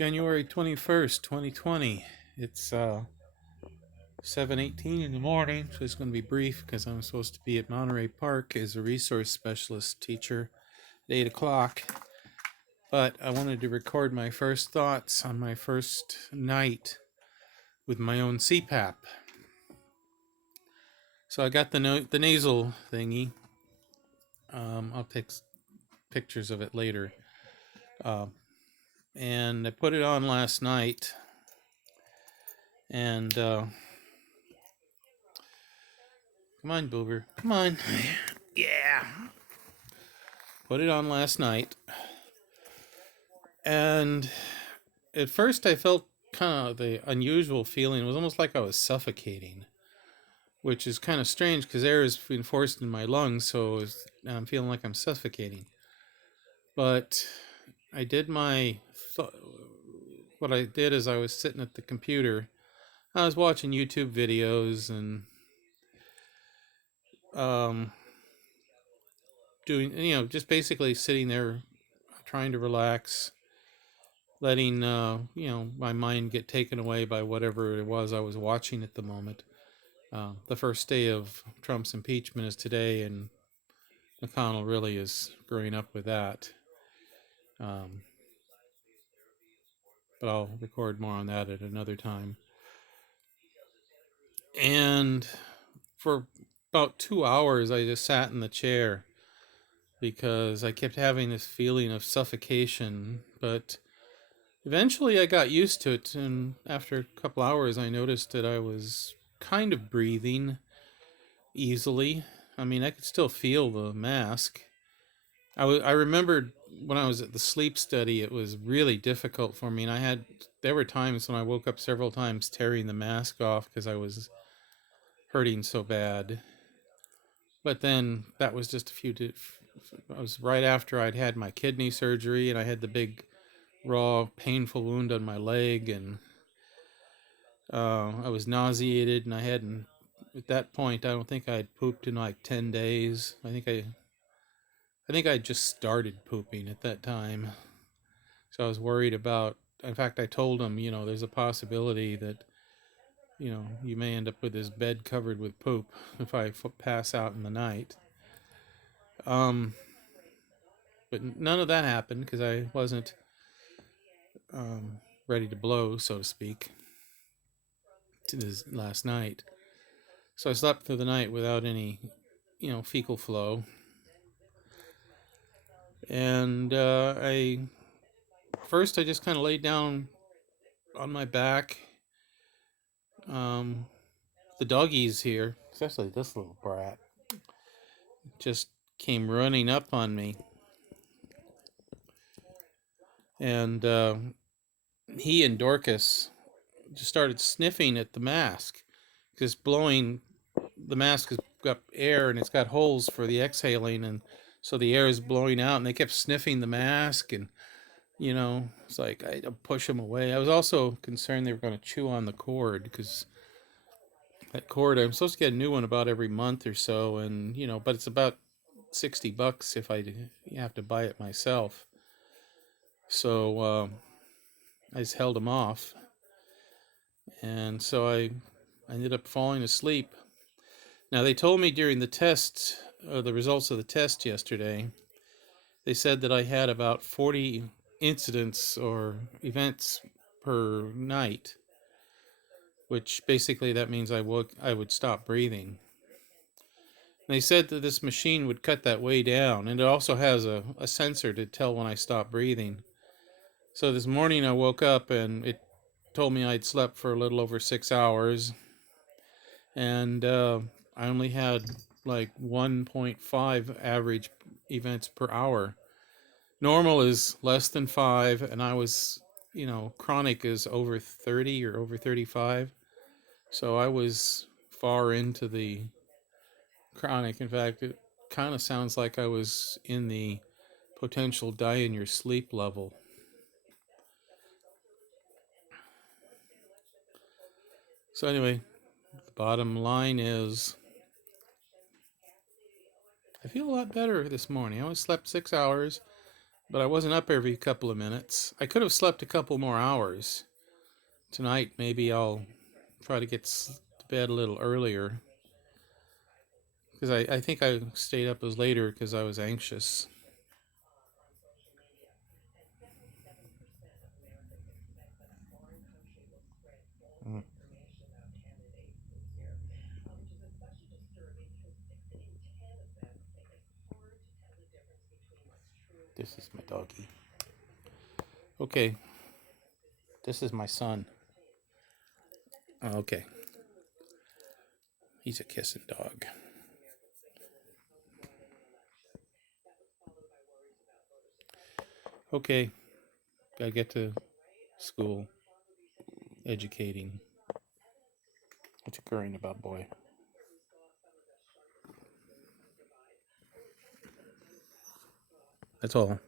January 21st, 2020. It's 7:18 in the morning, so it's going to be brief because I'm supposed to be at Monterey Park as a resource specialist teacher at 8 o'clock. But I wanted to record my first thoughts on my first night with my own CPAP. So I got the nasal thingy. I'll take pictures of it later. And I put it on last night. And come on, Boober. Come on. Yeah. Put it on last night. And at first I felt kind of the unusual feeling. It was almost like I was suffocating, which is kind of strange because air is being forced in my lungs, so I'm feeling like I'm suffocating. But I did what I did is I was sitting at the computer. I was watching YouTube videos and doing, just basically sitting there trying to relax, letting my mind get taken away by whatever it was I was watching at the moment. The first day of Trump's impeachment is today, and McConnell really is growing up with that. But I'll record more on that at another time. And for about 2 hours, I just sat in the chair because I kept having this feeling of suffocation. But eventually I got used to it, and after a couple hours, I noticed that I was kind of breathing easily. I mean, I could still feel the mask. I remembered when I was at the sleep study, it was really difficult for me, and there were times when I woke up several times tearing the mask off because I was hurting so bad. But then that was just I was right after I'd had my kidney surgery, and I had the big raw painful wound on my leg, and I was nauseated, and I hadn't at that point. I don't think I'd pooped in like 10 days. I think I just started pooping at that time. So I was worried about, in fact, I told him, there's a possibility that, you may end up with this bed covered with poop if I pass out in the night. But none of that happened because I wasn't ready to blow, so to speak, to this last night. So I slept through the night without any, fecal flow. And I just kind of laid down on my back. The doggies here, especially this little brat, just came running up on me. And he and Dorcas just started sniffing at the mask, because the mask has got air and it's got holes for the exhaling, and so the air is blowing out, and they kept sniffing the mask, and it's like I had to push them away. I was also concerned they were going to chew on the cord, because that cord, I'm supposed to get a new one about every month or so, and but it's about $60 if I have to buy it myself. So I just held them off, and so I ended up falling asleep. Now, they told me during the results of the test yesterday, they said that I had about 40 incidents or events per night, which basically that means I would stop breathing. And they said that this machine would cut that way down, and it also has a sensor to tell when I stop breathing. So this morning I woke up and it told me I'd slept for a little over 6 hours, and I only had like 1.5 average events per hour. Normal is less than 5, and I was, chronic is over 30 or over 35. So I was far into the chronic. In fact, it kind of sounds like I was in the potential die in your sleep level. So anyway, the bottom line is I feel a lot better this morning. I only slept 6 hours, But I wasn't up every couple of minutes. I could have slept a couple more hours. Tonight, maybe I'll try to get to bed a little earlier. Because I think I stayed up as later because I was anxious. Mm. This is my doggy. Okay, this is my son. Okay, he's a kissing dog. Okay, gotta get to school, educating. What's occurring about boy? That's all.